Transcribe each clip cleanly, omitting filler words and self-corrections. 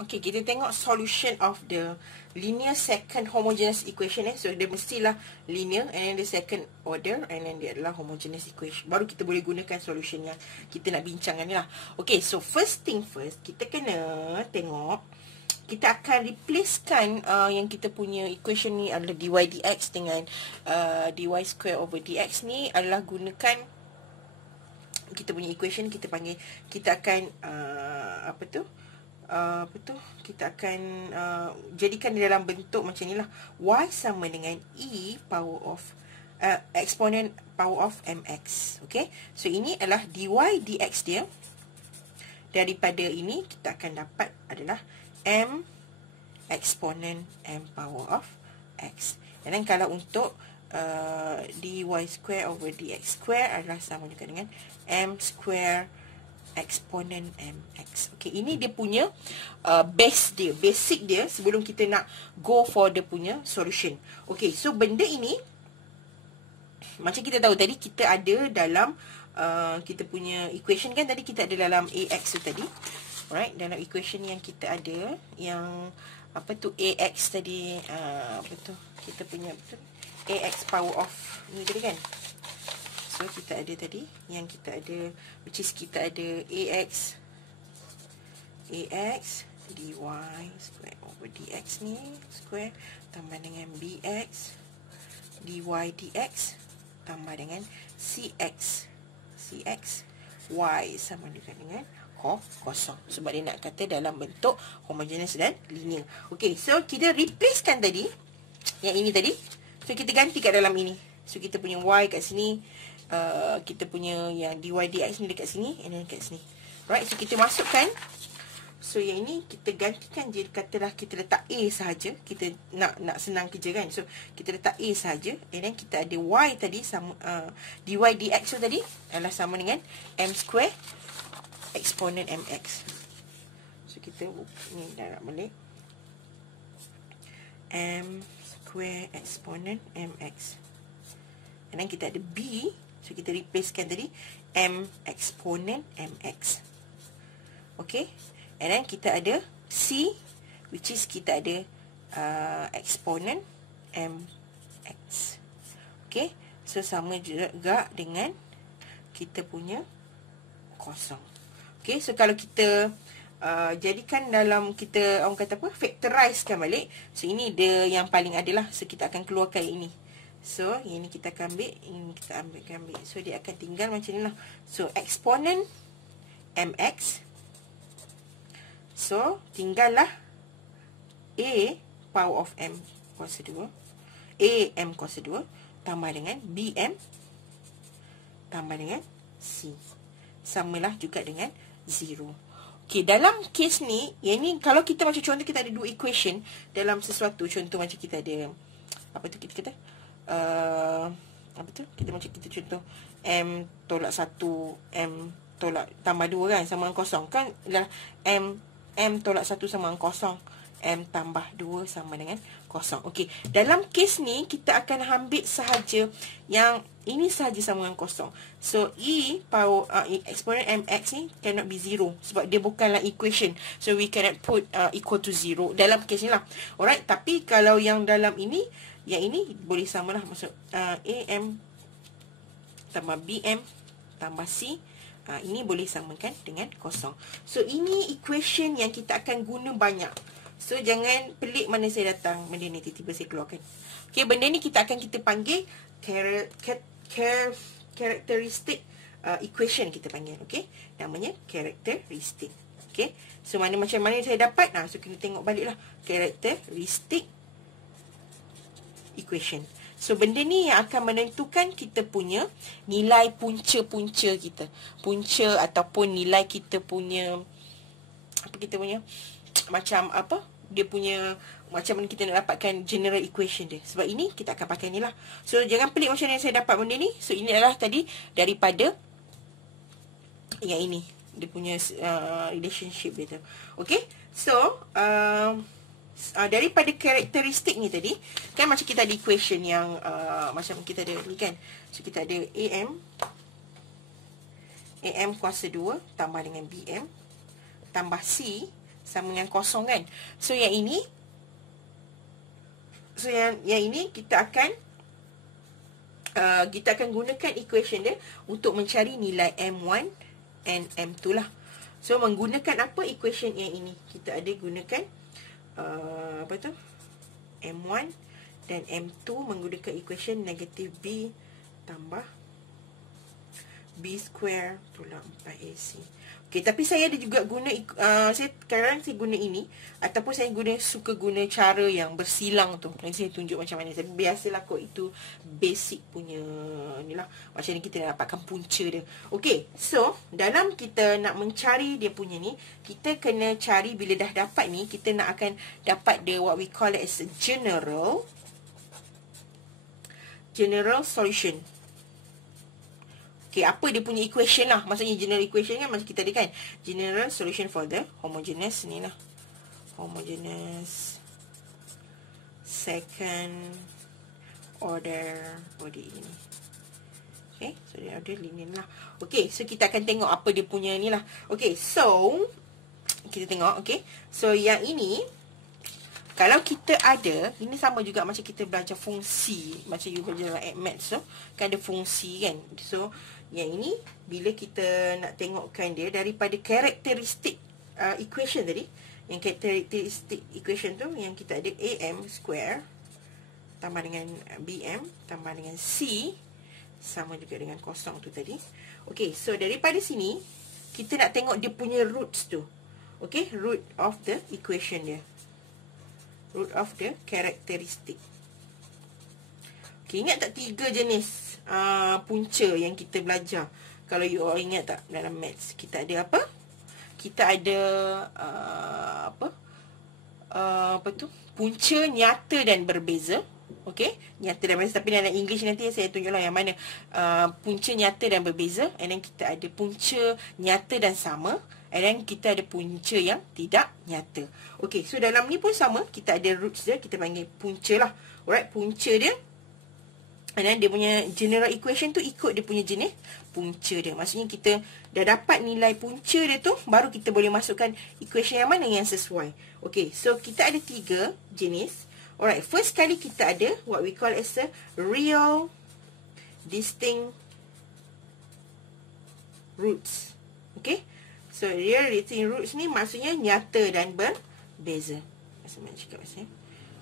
Okay, kita tengok solution of the linear second homogeneous equation. So, dia mestilah linear and then the second order and then dia adalah homogeneous equation. Baru kita boleh gunakan solution yang kita nak bincangkan ni lah. Okay, so first thing first, kita kena tengok. Kita akan replacekan yang kita punya equation ni adalah dy dx dengan dy square over dx ni adalah gunakan kita punya equation. Kita panggil, kita akan kita akan jadikan dalam bentuk macam ni lah. Y sama dengan E power of exponent power of mx. Okay, so ini adalah dy dx dia. Daripada ini kita akan dapat adalah m exponent m power of x. Dan kalau untuk dy square over dx square adalah sama juga dengan m square exponent mx. Okay, ini dia punya base dia, basic dia sebelum kita nak go for dia punya solution. Okay, so benda ini macam kita tahu tadi, kita ada dalam kita punya equation kan, tadi kita ada dalam ax tu tadi. Alright, dalam equation yang kita ada, yang apa tu ax tadi, kita punya ax power of ni tadi kan. So, kita ada tadi, yang kita ada, which is kita ada ax dy square over dx ni, square, tambah dengan bx dy dx, tambah dengan cx y sama dengan kosong. Sebab dia nak kata dalam bentuk homogeneous dan linear. Okay, so kita replacekan tadi, yang ini tadi. So, kita ganti kat dalam ini. So, kita punya y kat sini, kita punya yang dy dx ni dekat sini, and then dekat sini. Right, so kita masukkan. So yang ini kita gantikan je, katalah kita letak a sahaja. Kita nak senang kerja kan. So kita letak a sahaja, and then kita ada y tadi sama dy dx tu tadi adalah sama dengan m square exponent mx. So kita ni dah nak balik m square exponent mx. And then kita ada b. So, kita replacekan tadi m exponent mx. Okay. And then kita ada c, which is kita ada exponent mx. Okay. So, sama juga dengan kita punya kosong. Okay. So, kalau kita jadikan dalam kita, orang kata apa, factorizekan balik. So, ini dia yang paling adalah. So, kita akan keluarkan ini. So, ini kita akan ambil, ini kita ambil. So, dia akan tinggal macam ni lah. So, exponent mx. So, tinggallah a power of m kuasa 2. A m kuasa 2. Tambah dengan bm. Tambah dengan c. Samalah juga dengan 0. Okay, dalam case ni, yang ni kalau kita macam contoh kita ada dua equation dalam sesuatu. Contoh macam kita ada, apa tu kita kata? Apa tu? Kita macam kita contoh m tolak 1, m tolak tambah 2 kan, sama dengan kosong kan, adalah m tolak 1 sama dengan kosong, m tambah 2 sama dengan kosong. Okey, dalam kes ni kita akan ambil sahaja yang ini sahaja sama dengan kosong. So e power exponent mx ni cannot be 0 sebab dia bukanlah equation. So we cannot put equal to 0 dalam kes ni lah. Alright, tapi kalau yang dalam ini, yang ini boleh samalah, maksud am tambah bm tambah c, ini boleh samakan dengan kosong. So ini equation yang kita akan guna banyak. So jangan pelik mana saya datang benda ni tiba-tiba saya keluarkan. Okay, benda ni kita panggil characteristic equation kita panggil. Okay, namanya characteristic. Okay, so macam mana saya dapat, so kita tengok balik lah characteristic equation. So benda ni yang akan menentukan kita punya nilai punca-punca kita. Punca ataupun nilai kita punya, apa kita punya, macam apa, dia punya, macam mana kita nak dapatkan general equation dia. Sebab ini kita akan pakai ni lah. So jangan pelik macam mana saya dapat benda ni. So ini adalah tadi daripada yang ini, dia punya relationship dia tu. Okay, so daripada karakteristik ni tadi kan, macam kita ada equation yang macam kita ada ni kan. So kita ada am kuasa 2 tambah dengan bm tambah c sama dengan kosong kan. So yang ini kita akan gunakan equation dia untuk mencari nilai M1 and M2 lah. So menggunakan apa equation yang ini? Kita ada gunakan M1 dan M2 menggunakan equation negatif B tambah B square tolak 4AC. Okey, tapi saya ada juga guna sekarang saya guna ini, ataupun saya suka guna cara yang bersilang tu. Nanti saya tunjuk macam mana. Tapi biasalah kot, itu basic punya inilah. Macam ni kita nak dapatkan punca dia. Okey, so dalam kita nak mencari dia punya ni, kita kena cari, bila dah dapat ni, kita nak akan dapat dia what we call it as a general solution. Okay, apa dia punya equation lah. Maksudnya general equation kan macam kita ada kan. General solution for the homogeneous ni lah. Homogeneous second order ODE ni. Okay, so dia order linear lah. Okay, so kita akan tengok apa dia punya ni lah. Okay, so kita tengok. Okay, so yang ini, kalau kita ada, ini sama juga macam kita belajar fungsi, macam you belajar dalam maths tu, kan ada fungsi kan. So yang ini, bila kita nak tengokkan dia daripada karakteristik equation tadi, yang karakteristik equation tu, yang kita ada AM square tambah dengan BM tambah dengan C sama juga dengan kosong tu tadi. Okay, so daripada sini kita nak tengok dia punya roots tu. Okay, root of the equation dia, root of the karakteristik. Okay, ingat tak 3 jenis punca yang kita belajar? Kalau you all ingat tak, dalam maths kita ada apa? Kita ada punca nyata dan berbeza. Okay, nyata dan berbeza. Tapi dalam English nanti saya tunjuklah yang mana punca nyata dan berbeza. And then kita ada punca nyata dan sama. And then kita ada punca yang tidak nyata. Okay, so dalam ni pun sama. Kita ada roots dia, kita panggil punca lah. Alright, punca dia. And then dia punya general equation tu ikut dia punya jenis punca dia. Maksudnya kita dah dapat nilai punca dia tu, baru kita boleh masukkan equation yang mana yang sesuai. Okay, so kita ada 3 jenis. Alright, first kali kita ada what we call as a real distinct roots. Okay, so real distinct roots ni maksudnya nyata dan berbeza. Macam cakap pasal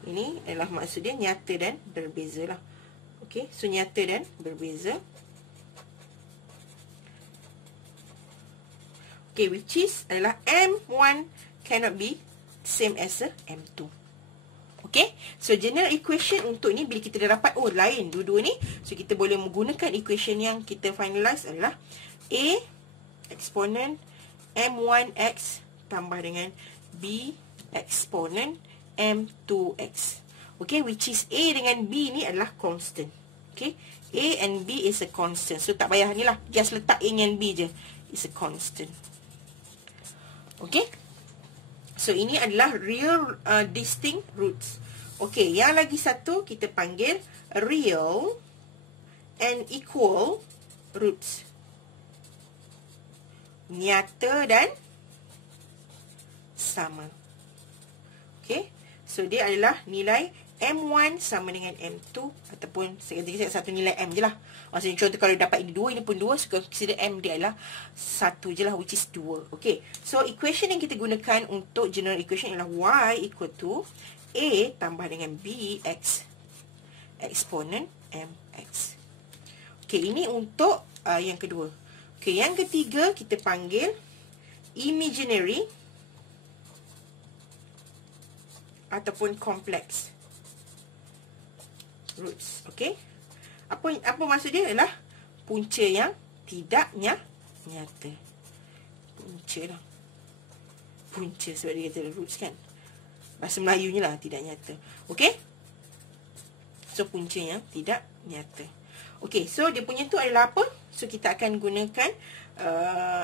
ini adalah maksud dia nyata dan berbeza lah. Okay, so nyata dan berbeza. Okay, which is adalah M1 cannot be same as a M2. Okay, so general equation untuk ni bila kita dah dapat, oh lain dua-dua ni, so kita boleh menggunakan equation yang kita finalize adalah A eksponen M1X tambah dengan B eksponen M2X. Okay, which is A dengan B ni adalah constant. Okay, A and B is a constant. So tak payah ni lah, just letak A dengan B je. It's a constant. Okay, so ini adalah real distinct roots. Okay, yang lagi satu kita panggil real and equal roots. Nyata dan sama. Okay, so dia adalah nilai M1 sama dengan M2, ataupun saya satu nilai M je lah. Maksudnya contoh kalau dapat ini 2, ini pun 2, so consider M dia adalah 1 je lah, which is 2. Okay, so equation yang kita gunakan untuk general equation ialah Y equal to A tambah dengan B X eksponen MX. Okay, ini untuk yang kedua. Okay, yang ketiga kita panggil imaginary ataupun complex roots. Okay, apa maksud dia adalah punca yang tidak nyata. Punca lah, punca sebab dia kata roots kan, bahasa Melayunya lah, tidak nyata. Okay, so punca yang tidak nyata. Okay, so dia punya tu adalah apa? So kita akan gunakan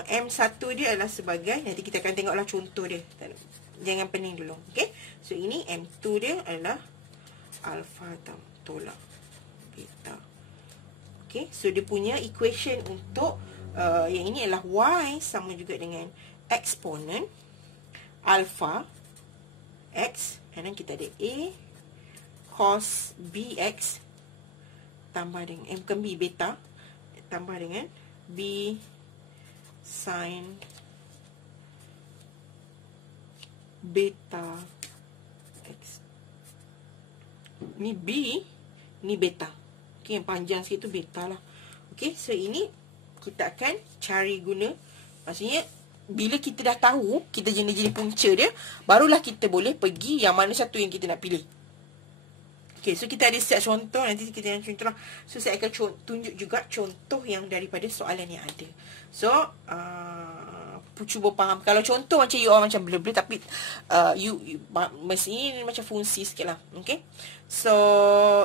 M1 dia adalah sebagai, nanti kita akan tengoklah contoh dia, jangan pening dulu. Okay, so ini M2 dia adalah alpha tolak beta. Okay, so dia punya equation untuk yang ini adalah Y sama juga dengan eksponen alpha X, and then kita ada A cos BX tambah dengan, bukan B, beta, tambah dengan B sin beta X. Ni B, ni beta. Okay, yang panjang sikit tu beta lah. Okay, so ini kita akan cari guna. Maksudnya, bila kita dah tahu kita jadi punca dia, barulah kita boleh pergi yang mana satu yang kita nak pilih. Okay, so kita ada set contoh. Nanti kita yang contoh lah. So, saya akan tunjuk juga contoh yang daripada soalan yang ada. So, cuba faham. Kalau contoh macam you all macam blur-blur, tapi mesti ini macam fungsi sikit lah. Okay. So,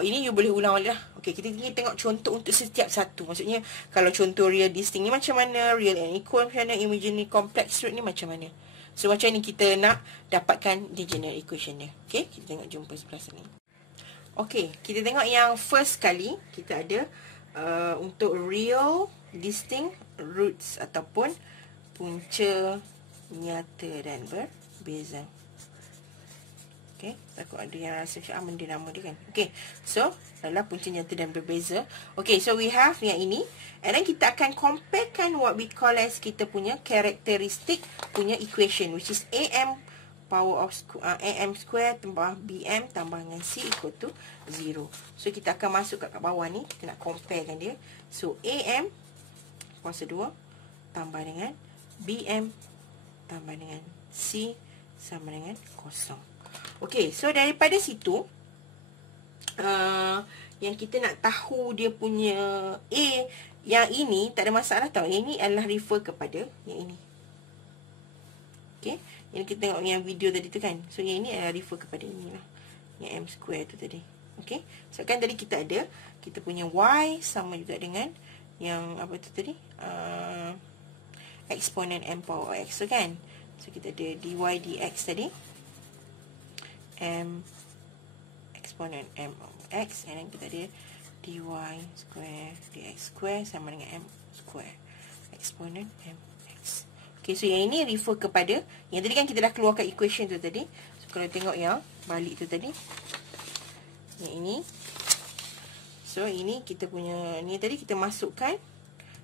ini you boleh ulang balik lah. Okay, kita ingin tengok contoh untuk setiap satu. Maksudnya, kalau contoh real distinct ni macam mana, real and equal macam mana, imaginary complex root ni macam mana. So, macam ni kita nak dapatkan the general equation dia. Okay, kita tengok jumpa sebelah sini. Okay, kita tengok yang first kali kita ada untuk real distinct roots ataupun punca nyata dan berbeza. Okay, takut ada yang rasa macam benda nama dia kan. Okay, so adalah punca nyata dan berbeza. Okay, so we have yang ini. And then kita akan comparekan what we call as kita punya karakteristik punya equation, which is AM power of AM square tambah BM tambah dengan C equal to 0. So, kita akan masuk kat bawah ni. Kita nak comparekan dia. So, AM kuasa 2 tambah dengan BM tambah dengan C sama dengan 0. Okay, so daripada situ, yang kita nak tahu dia punya A, yang ini tak ada masalah tau. Yang ini adalah refer kepada yang ini. Okay, yang kita tengok yang video tadi tu kan. So, yang ini adalah refer kepada ini lah. Yang M square tu tadi. Okay, so kan tadi kita ada, kita punya Y sama juga dengan yang apa tu tadi, eksponen M power X. So kan, so kita ada dy dx tadi, M eksponen M X, and then kita ada dy square dx square sama dengan M square eksponen M X. Okay, so yang ini refer kepada yang tadi kan kita dah keluarkan equation tu tadi. So, kalau tengok yang balik tu tadi, yang ini. So, ini kita punya, ni tadi kita masukkan,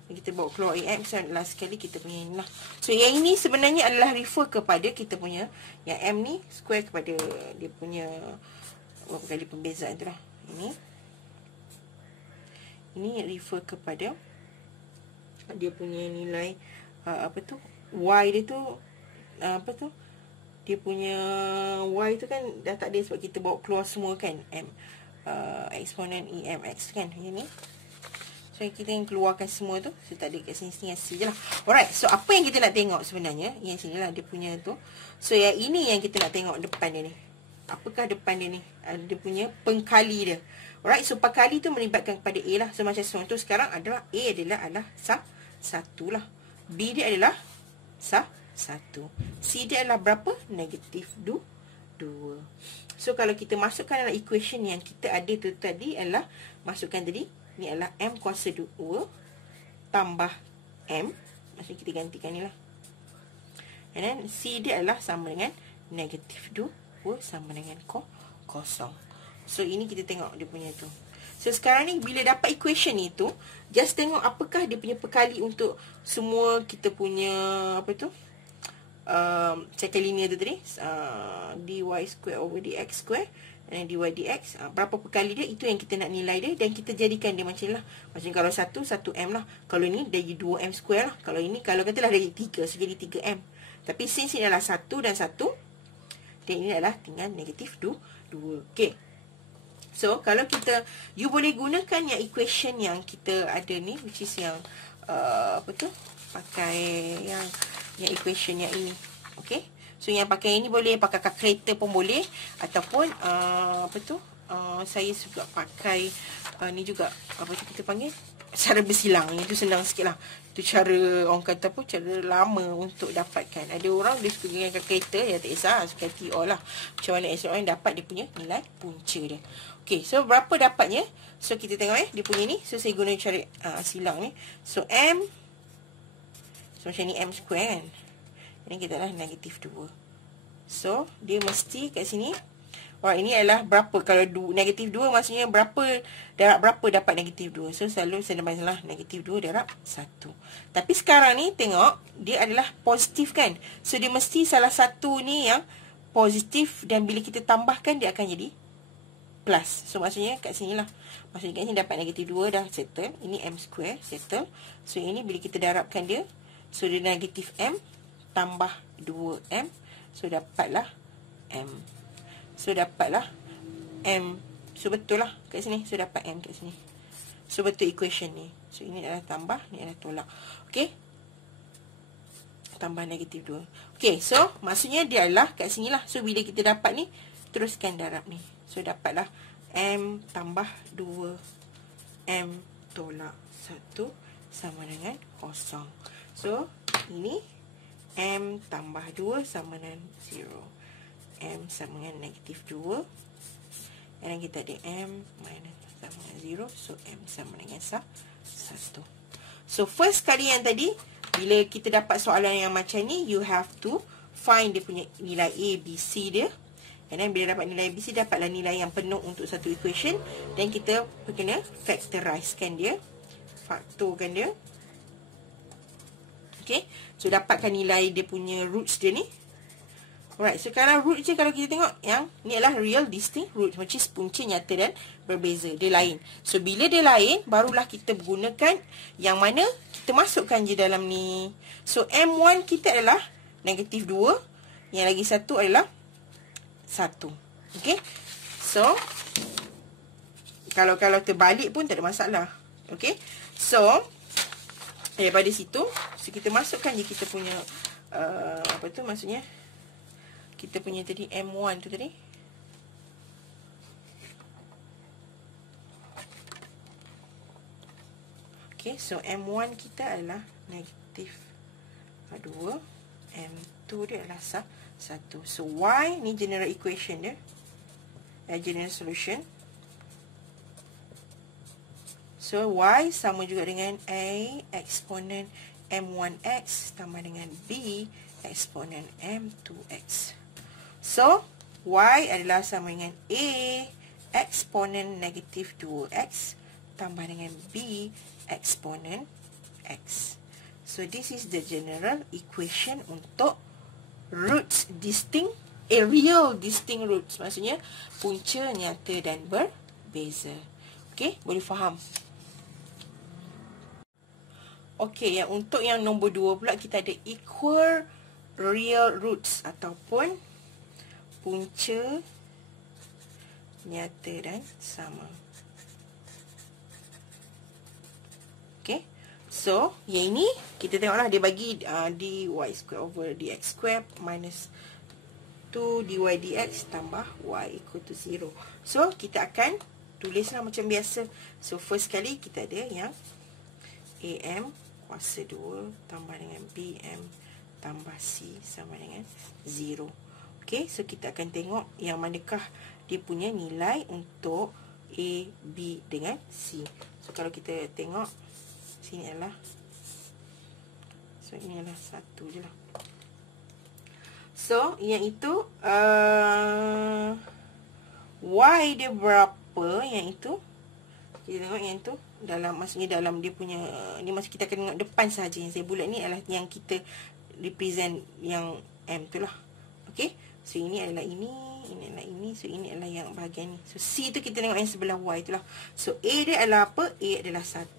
kita bawa keluar AM. So, last sekali kita punya ni lah. So, yang ini sebenarnya adalah refer kepada kita punya, yang M ni square kepada dia punya berapa kali pembezaan tu lah. Ini refer kepada dia punya nilai apa tu, Y dia tu apa tu, dia punya Y tu kan dah tak ada sebab kita bawa keluar semua kan, M eksponen EMX kan, yang ni. So kita yang keluarkan semua tu. So tak ada kat sini C je lah. Alright, so apa yang kita nak tengok sebenarnya, yang sini lah dia punya tu. So yang ini yang kita nak tengok depan dia ni. Apakah depan dia ni? Dia punya pengkali dia. Alright, so pengkali tu melibatkan kepada A lah. So macam contoh sekarang adalah A adalah satu lah. B dia adalah 1. C dia adalah berapa? Negatif 2. So, kalau kita masukkan dalam equation yang kita ada tu tadi adalah, masukkan tadi, ni adalah M kuasa 2 tambah M. Maksudnya kita gantikan ni lah. And then, C dia adalah sama dengan negatif 2 sama dengan 0. So, ini kita tengok dia punya tu. So, sekarang ni bila dapat equation ni tu, just tengok apakah dia punya perkali untuk semua kita punya, apa tu, second linear tu tadi, dy square over dx square, dan dy dx, berapa perkali dia, itu yang kita nak nilai dia, dan kita jadikan dia macam lah. Macam kalau 1M lah. Kalau ni dari 2M square lah. Kalau ini, kalau katalah dari 3, so jadi 3M. Tapi since ini adalah 1 dan 1, dan ini adalah tinggal negatif 2. Okay. So, kalau kita, you boleh gunakan yang equation yang kita ada ni, which is yang, apa tu, pakai yang equation yang ini. Okay. So, yang pakai ini boleh, pakai calculator pun boleh. Ataupun, apa tu, saya juga pakai, ni juga, apa tu kita panggil, cara bersilang. Itu senang sikit lah. Itu cara, orang kata apa, cara lama untuk dapatkan. Ada orang dia suka dengan calculator, ya tak kisah, suka TO lah. Macam mana orang dapat dia punya nilai punca dia. Okay, so berapa dapatnya? So, kita tengok dia punya ni. So, saya guna cara silang ni. So, M. So, macam ni M square kan. Ini kita dah negatif 2. So, dia mesti kat sini. Alright, ini adalah berapa. Kalau negatif 2 maksudnya berapa, darab berapa dapat negatif 2. So, selalu saya nampak negatif 2 darab 1. Tapi sekarang ni tengok, dia adalah positif kan. So, dia mesti salah satu ni yang positif. Dan bila kita tambahkan, dia akan jadi plus. So, maksudnya kat sini lah. Maksudnya kat sini dapat negatif 2 dah settle. Ini M square settle. So, ini bila kita darabkan dia. So, dia negatif M tambah 2M. So, dapatlah M. So, dapatlah M. So, betul lah kat sini. So, dapat M kat sini. So, betul equation ni. So, ini adalah tambah. Ni adalah tolak. Okay. Tambah negatif 2. Okay. So, maksudnya dia adalah kat sini lah. So, bila kita dapat ni, teruskan darab ni. So, dapatlah M tambah 2. M tolak 1 sama dengan 0. So, ini M tambah 2 sama dengan 0. M sama dengan negatif 2. Dan kita ada M minus sama dengan 0. So, M sama dengan 1. So, first kali yang tadi, bila kita dapat soalan yang macam ni, you have to find dia punya nilai A, B, C dia. Dan bila dapat nilai B, C, dapatlah nilai yang penuh untuk satu equation. Dan kita kena factorizekan dia. Faktorkan dia. Okay. So, dapatkan nilai dia punya roots dia ni. Alright, sekarang root je kalau kita tengok yang ni adalah real distinct root, which is punca nyata dan berbeza. Dia lain. So, bila dia lain, barulah kita gunakan yang mana kita masukkan je dalam ni. So, M1 kita adalah negatif 2. Yang lagi satu adalah 1. Okay. So, kalau terbalik pun tak ada masalah. Okay. So, daripada situ, so kita masukkan je kita punya, apa tu maksudnya, kita punya tadi M1 tu tadi. Okay, so M1 kita adalah negatif 2. M2 dia adalah 1. So, Y ni general equation dia. General solution. So, Y sama juga dengan A eksponen M1X tambah dengan B eksponen M2X. So, Y adalah sama dengan A eksponen negatif 2X tambah dengan B eksponen X. So, this is the general equation untuk roots distinct, real distinct roots. Maksudnya, punca nyata dan berbeza. Okay, boleh faham? Okay, untuk yang nombor 2 pula, kita ada equal real roots ataupun punca nyata dan sama. Okay. So, yang ini kita tengoklah dia bagi dy square over dx square minus 2 dy dx tambah y equal to 0. So, kita akan tulislah macam biasa. So, first kali kita ada yang am kuasa 2 tambah dengan bm tambah c sama dengan 0. Okay, so kita akan tengok yang manakah dia punya nilai untuk A, B dengan C. So, kalau kita tengok, sini adalah, so, ini adalah 1 je lah. So, yang itu, Y dia berapa, yang itu. Kita tengok yang itu, dalam, maksudnya dalam dia punya, ni maksud kita akan tengok depan sahaja. Yang saya bulat ni adalah yang kita represent yang M tu lah. Okay. So, ini adalah ini adalah ini. So, ini adalah yang bahagian ni. So, C tu kita tengok yang sebelah Y tu lah. So, A dia adalah apa? A adalah 1.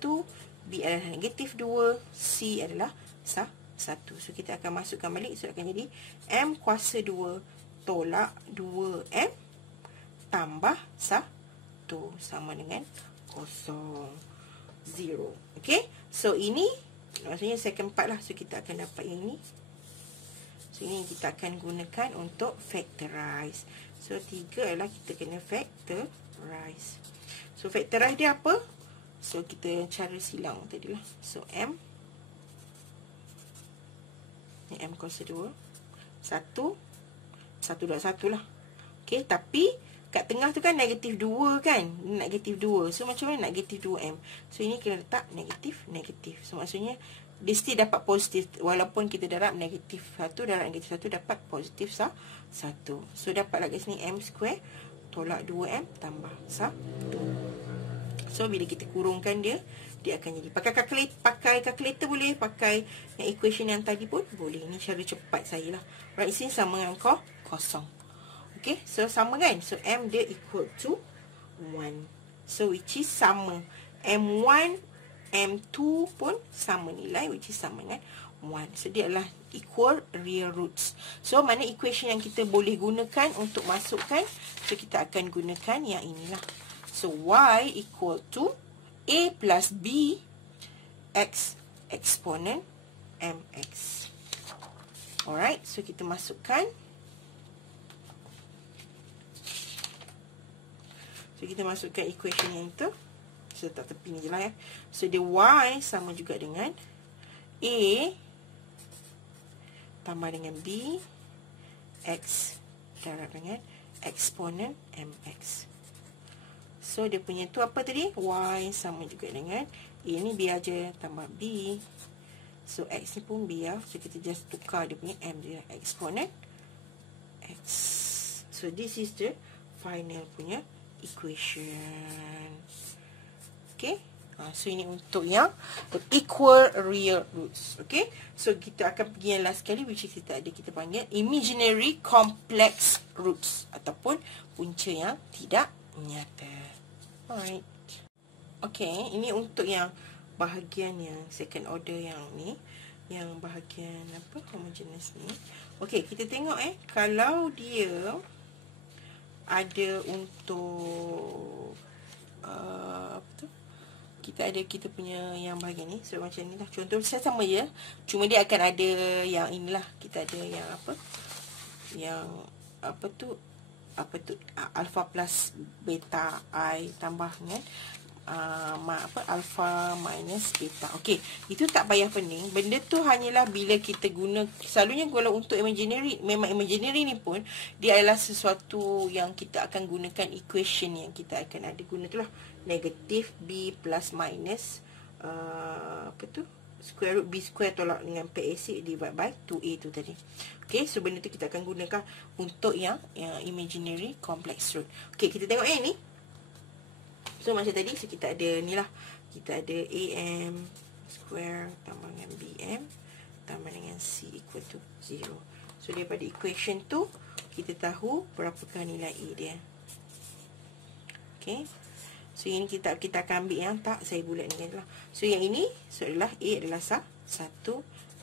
B adalah negatif 2. C adalah 1. So, kita akan masukkan balik. So, akan jadi M kuasa 2 tolak 2M tambah 1 sama dengan 0. Okay. So, ini maksudnya second part lah. So, kita akan dapat yang ini. So, ini kita akan gunakan untuk factorize. So, 3 adalah kita kena factorize. So, factorize dia apa? So, kita cara silang tadi lah. So, M. Ni M kuasa 2. 1 dot 1 lah. Okay, tapi kat tengah tu kan negatif 2 kan. Negatif 2. So, macam mana negatif 2M? So, ini kena letak negatif. So, maksudnya dia still dapat positif. Walaupun kita darab negatif 1, darab negatif 1 dapat positif 1. So dapatlah kat sini M square tolak 2M tambah 1. So bila kita kurungkan dia akan jadi. Pakai kalkulator boleh, pakai yang equation yang tadi pun boleh. Ini cara cepat saya lah. Right, sini sama dengan kosong. Okay, so sama kan? So M dia equal to 1. So which is sama. M1, M2 pun sama nilai, which is sama dengan 1. So dia adalah equal real roots. So mana equation yang kita boleh gunakan untuk masukkan? So kita akan gunakan yang inilah. So Y equal to A plus B X exponent MX. Alright, so kita masukkan. So kita masukkan equation yang itu. So tak tepi ni je lah ya. So dia Y sama juga dengan A tambah dengan B X darab dengan exponent MX. So dia punya tu apa tadi? Y sama juga dengan A ni biar je tambah B. So X ni pun biar. So kita just tukar dia punya M je. Exponent X. So this is the final punya equation. Okay. So ini untuk yang equal real roots. Okay. So kita akan pergi yang last sekali, which is kita panggil imaginary complex roots ataupun punca yang tidak nyata. Alright. Okay. Ini untuk yang bahagian yang second order yang ni. Yang bahagian apa? Homogeneous ni. Okay. Kita tengok kalau dia ada untuk apa tu? Kita punya yang bahagian ni. So macam ni lah. Contoh saya sama je. Cuma dia akan ada yang inilah. Kita ada yang apa? Yang apa tu? Alpha plus beta I tambah dengan alpha minus beta. Okey, itu tak payah pening. Benda tu hanyalah bila kita guna. Selalunya kalau untuk imaginary, memang imaginary ni pun dia adalah sesuatu yang kita akan gunakan equation yang kita akan ada guna tu lah. Negatif B plus minus apa tu? Square root B square tolak dengan PAC divide by 2A tu tadi. Okay, so benda tu kita akan gunakan untuk yang imaginary complex root. Okay, kita tengok yang ni. So macam tadi, so kita ada ni lah. Kita ada AM square tambah dengan BM tambah dengan C equal to 0. So daripada equation tu, kita tahu berapakah nilai A dia. Okay. So yang ini kita akan ambil yang tak saya bulat ni adalah. So yang ini so adalah A adalah 1,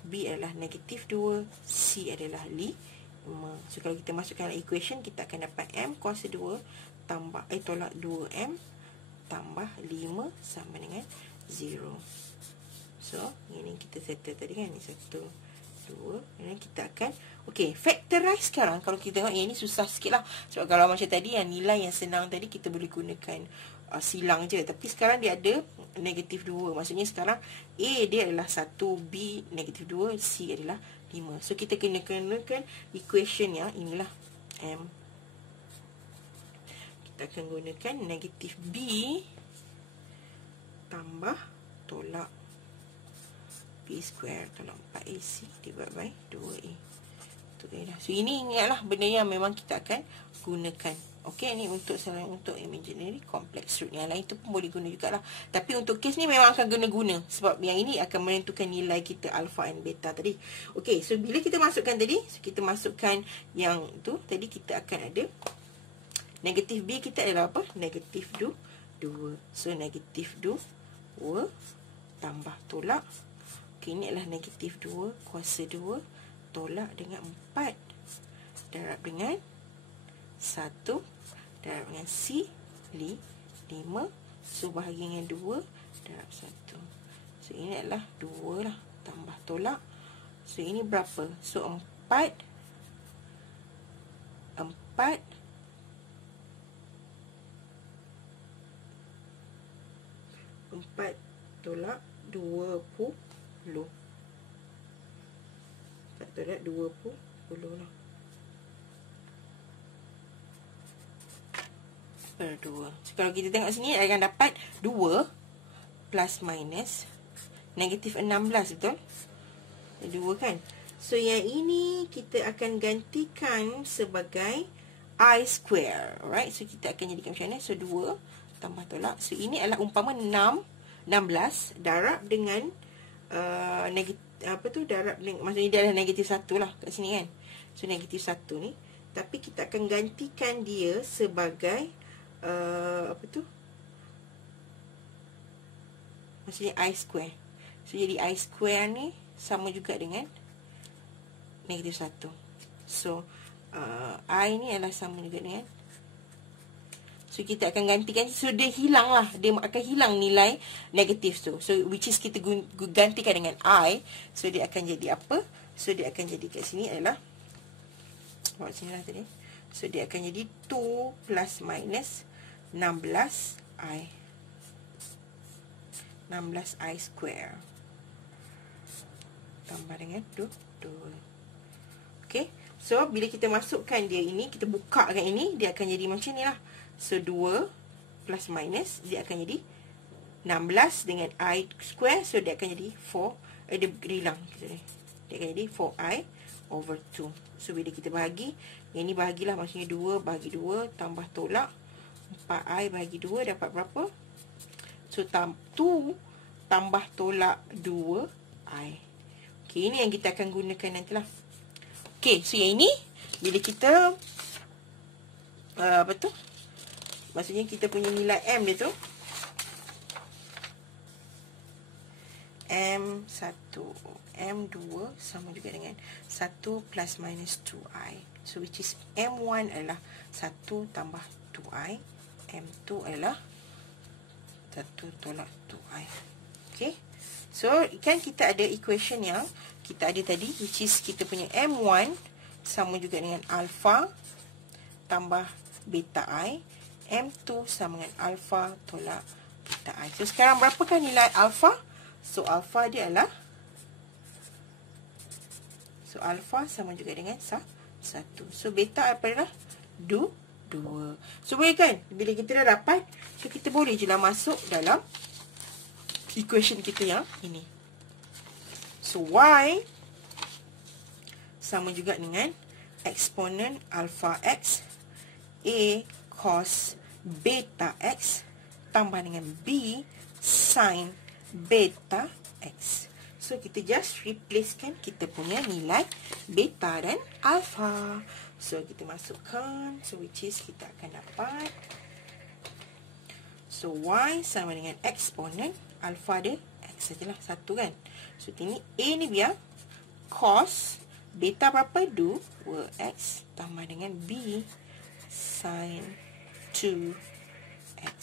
B adalah negatif 2, C adalah 5. So kalau kita masukkan equation, kita akan dapat M kuasa 2 tambah tolak 2M tambah 5 sama dengan 0. So ini kita settle tadi kan, ni 1, 2. Dan kita akan factorize sekarang. Kalau kita tengok yang ini susah sikit lah. Sebab kalau macam tadi yang nilai yang senang tadi kita boleh gunakan silang je. Tapi sekarang dia ada negatif 2. Maksudnya sekarang A dia adalah 1, B negatif 2, C adalah 5. So kita kena gunakan equation yang inilah M. Kita akan gunakan negatif B tambah tolak B square tolak 4AC divide by 2A. So ini ingatlah benda yang memang kita akan gunakan. Okey, ni untuk imaginary complex root. Yang lain tu pun boleh guna jugalah. Tapi untuk case ni memang akan guna-guna. Sebab yang ini akan menentukan nilai kita alpha and beta tadi. Okey, so bila kita masukkan tadi, so kita masukkan yang tu, tadi kita akan ada negatif B kita adalah apa? Negatif 2. So negatif 2 tambah tolak. Okey, ini adalah negatif 2 kuasa 2 tolak dengan 4 darab dengan 1 darab dengan C 5. So bahagi dengan 2 darab 1. So ini adalah 2 lah tambah tolak. So ini berapa? So 4 tolak 20. 4 tolak 20 lah. Per 2. So, kalau kita tengok sini akan dapat 2 plus minus Negatif 16, betul? 2 kan? So, yang ini kita akan gantikan sebagai I square. Alright, so kita akan jadikan macam mana? So, 2 tambah tolak. So, ini adalah umpama 16 darab dengan negatif, darab dengan, maksudnya dia adalah negatif 1 lah kat sini kan. So, negatif 1 ni. Tapi kita akan gantikan dia sebagai maksudnya I square. So, jadi I square ni sama juga dengan negatif 1. So, I ni adalah sama juga dengan, so, kita akan gantikan. So, dia hilang lah. Dia akan hilang nilai negatif tu. So, which is kita gantikan dengan I. So, dia akan jadi apa? So, dia akan jadi kat sini adalah, buat sini lah tadi. So, dia akan jadi 2 plus minus 16I. 16I square. Tambah dengan 2. Okay. So, bila kita masukkan dia ini, kita bukakan ini, dia akan jadi macam ni lah. So, 2 plus minus, dia akan jadi 16 dengan I square. So, dia akan jadi 4. Dia hilang. Dia akan jadi 4I over 2. So, bila kita bahagi, yang ni bahagilah, maksudnya 2 bahagi 2, tambah tolak. 4I bahagi 2, dapat berapa? So, 2 tambah tolak 2I. Okay, ini yang kita akan gunakan nantilah. Okay, so yang ini, bila kita, maksudnya kita punya nilai M dia tu, M1, M2 sama juga dengan 1 plus minus 2I. So, which is M1 adalah 1 tambah 2I. M2 adalah 1 tolak 2I. Okay. So, kan kita ada equation yang kita ada tadi, which is kita punya M1 sama juga dengan alpha tambah beta I. M2 sama dengan alpha tolak beta I. So, sekarang berapakah nilai alpha? So, alpha dia adalah, so, alpha sama juga dengan 1. So, beta apa adalah 2. So, boleh kan? Bila kita dah dapat, so, kita boleh je lah masuk dalam equation kita yang ini. So, Y sama juga dengan eksponen alpha X A cos beta X tambah dengan B sin beta X. So, kita just replacekan kita punya nilai beta dan alpha. So, kita masukkan. So, which is kita akan dapat, so, Y sama dengan eksponen alpha dia X sajalah, 1 kan. So, ini A ni biar cos beta berapa? 2X tambah dengan B sin 2X.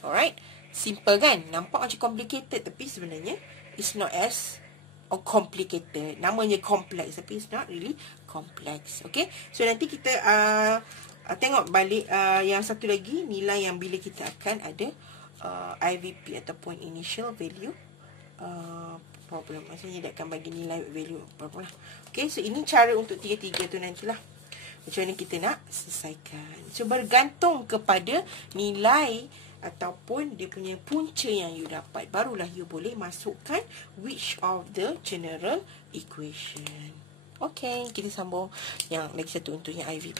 Alright. Simple kan? Nampak macam complicated, tapi sebenarnya it's not as complicated. Namanya complex, tapi it's not really complex. Okay. So, nanti kita tengok balik yang satu lagi, nilai yang bila kita akan ada IVP ataupun initial value problem. Maksudnya dia akan bagi nilai value berapa lah. Okay, so ini cara untuk 3-3 tu nantilah. Macam mana kita nak selesaikan. So, bergantung kepada nilai ataupun dia punya punca yang you dapat, barulah you boleh masukkan which of the general equation. Okay, kita sambung yang lagi satu untuk yang IVP.